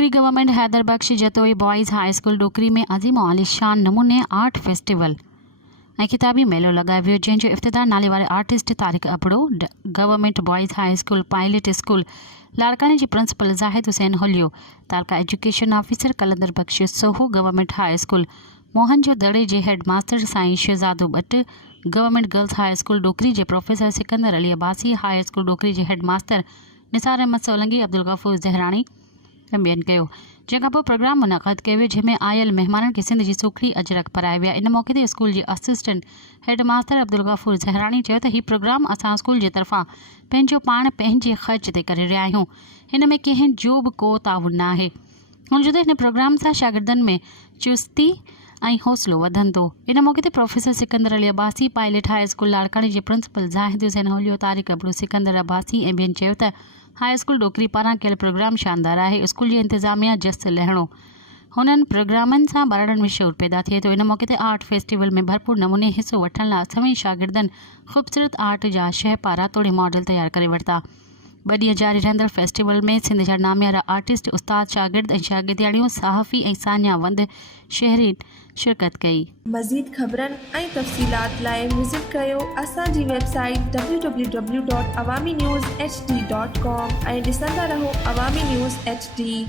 डोकरी गवर्नमेंट हैदर बख्श Jatoi boys high school डोकरी में अज़ीम और आलिशान नमूने आर्ट फेस्टिवल ऐं किताबी मेलो लगायो वियो, जंहिंजो इफ़्तिताह नाले वारे artist Tariq Abro government boys high school pilot school लाड़कानी जी principal Zahid Hussain Holio, taluka education officer Qalandar Bakhsh Sohu, government high school मोहन जो दड़े जे head master Sain Shahzado Bhatt, government girls high school Dokri जे professor Sikandar Ali Abbasi, high school Dokri जे हेड मास्टर निसार अहमद सोलंगी, अब्दुल गफूर ज़हरानी ॿियनि कयो। जंहिंखां पोइ प्रोग्राम मुनक़द कयो वियो, जंहिंमें आयल महिमाननि खे सिंध जी सुखड़ी अजरक पराए विया। इन मौक़े ते स्कूल जे assistant head master Abdul Ghafoor ज़हरानी चयो त हीउ प्रोग्राम असां स्कूल जे तरफ़ां पंहिंजो पाण पंहिंजे ख़र्च ते करे रहिया आहियूं। हिन में कंहिंजो बि को ताउन न आहे। हुन जो त हिन प्रोग्राम सां शागिर्दनि में चुस्ती ऐं हौसलो वधंदो। इन मौक़े ते professor Sikandar Ali Abbasi, pilot high school लाड़कानी जे प्रिंसिपल ज़ाहिद हुसैन होलियो, तारिक अबड़ो, सिकंदर अब्बासी ऐं ॿियनि चयो त हाई स्कूल डोकरी पारां कयल प्रोग्राम शानदार आहे। स्कूल जी इंतज़ामिया जस्त लहिणो हुननि प्रोग्रामनि सां ॿारनि में शौक़ पैदा थिए थो। इन मौक़े ते आर्ट फेस्टिवल में भरपूर नमूने हिसो वठण लाइ सभई शागिर्दनि ख़ूबसूरत आर्ट जा शहपारा तोड़े मॉडल तयारु करे वरिता। 2 ॾींहं जारी रहंदड़ फेस्टिवल में सिंध जा नामियारा आर्टिस्ट, उस्ताद, शागिर्द ऐं शागिर्दियाणियूं, सहाफ़ी ऐं सान्या वंद शहरी शिरकत कई। मज़ीद ख़बरनि ऐं तफ़सीलात लाइ विज़िट कयो असांजी वेबसाइट www.awamiNewsHD.com ऐं ॾिसंदा रहो अवामी न्यूज़ HD।